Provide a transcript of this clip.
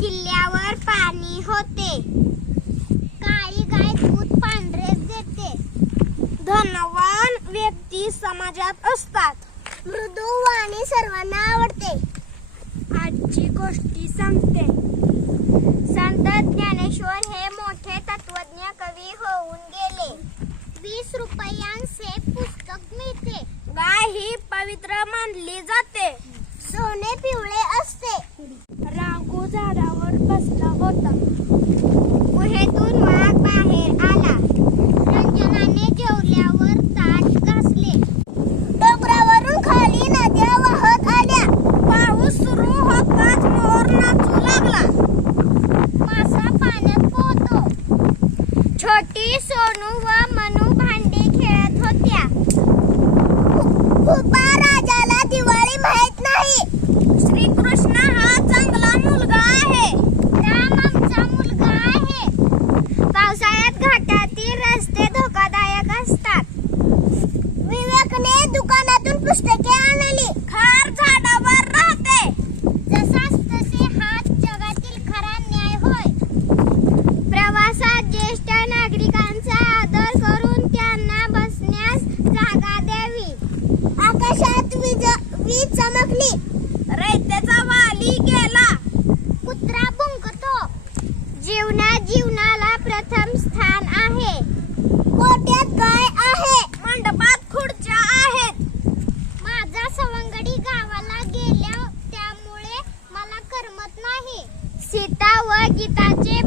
किल्ल्यावर पाणी होते. काळी गाय दूध पांढरे देते. धनवान व्यक्ती समाजात असतात. मृदू वाणी सर्वांना आवडते. आजची गोष्टी सांगते. संत ज्ञानेश्वर हे मोठे तत्वज्ञ कवी होऊन गेले. वीस रुपयांचे पुस्तक मिळते. गाय ही पवित्र मानली जाते. सोने पिवळे असते. राघू समोर बसला होता. गुहेतून वाघ बाहेर आला. रंजनाने जेवल्यावर ताट घासले. डोंगरावरून खाली नद्या वाहत आल्या. पाऊस सुरू होताच मोर नाचू लागला. मासा पाण्यात पोहतो. छोटी सोनू व मनू भांडी खेळत होत्या. फुफा पुस्तके आणली खार झाडावर राहते. जसाच तसे हा जगातील खरा न्याय होय. प्रवासात ज्येष्ठ नागरिकांचा आदर करून त्यांना बसण्यास जागा द्यावी. आकाशात वीज वीज चमकली. रैतेचा वाली गेला. कुत्रा बुंकतो. जीवना जीवनाला प्रथम स्थान सीता व गीताचे